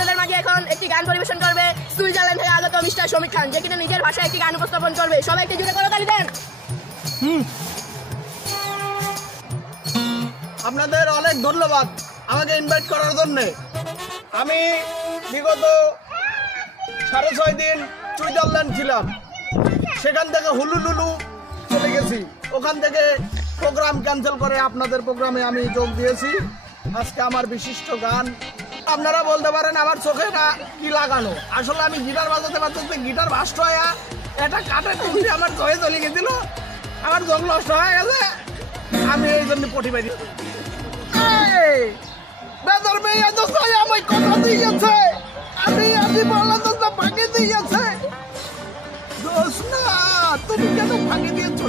আপনাদের মাঝে এখন একটি গান পরিবেশন করবে সুইজারল্যান্ড থেকে আগত মিস্টার সমীর খান, যে কিনা নিজের ভাষায় একটি গান উপস্থাপন করবে। সবাই একটি জুড়ে করতালি দেন। আপনাদের অনেক ধন্যবাদ আমাকে ইনভাইট করার জন্য। আমি বিগত 6.5 দিন সুইজারল্যান্ড ছিলাম, সেখান থেকে হুলুলুলু চলে গেছি, ওখান থেকে প্রোগ্রাম ক্যান্সেল করে আপনাদের প্রোগ্রামে আমি যোগ দিয়েছি। আজকে আমার বিশিষ্ট গান, আপনারা বলতে পারেন আমার চোখে না কি লাগানো, আসলে আমি গিটার বাজাতে বাজাতে গিটার ভাস্ট হয়ে এটা কাঠের টুকরি আমার চোখে চলে গেছিল, আমার চোখ নষ্ট হয়ে গেছে, আমি এই জন্য পটি পাই। বেদার মেয়ে তো আমায় কথা দিয়েছে, আমি আজি বললাম তো ফাঁকি দিয়েছে। দোষ না, তুমি কেন ফাঁকি দিয়েছ?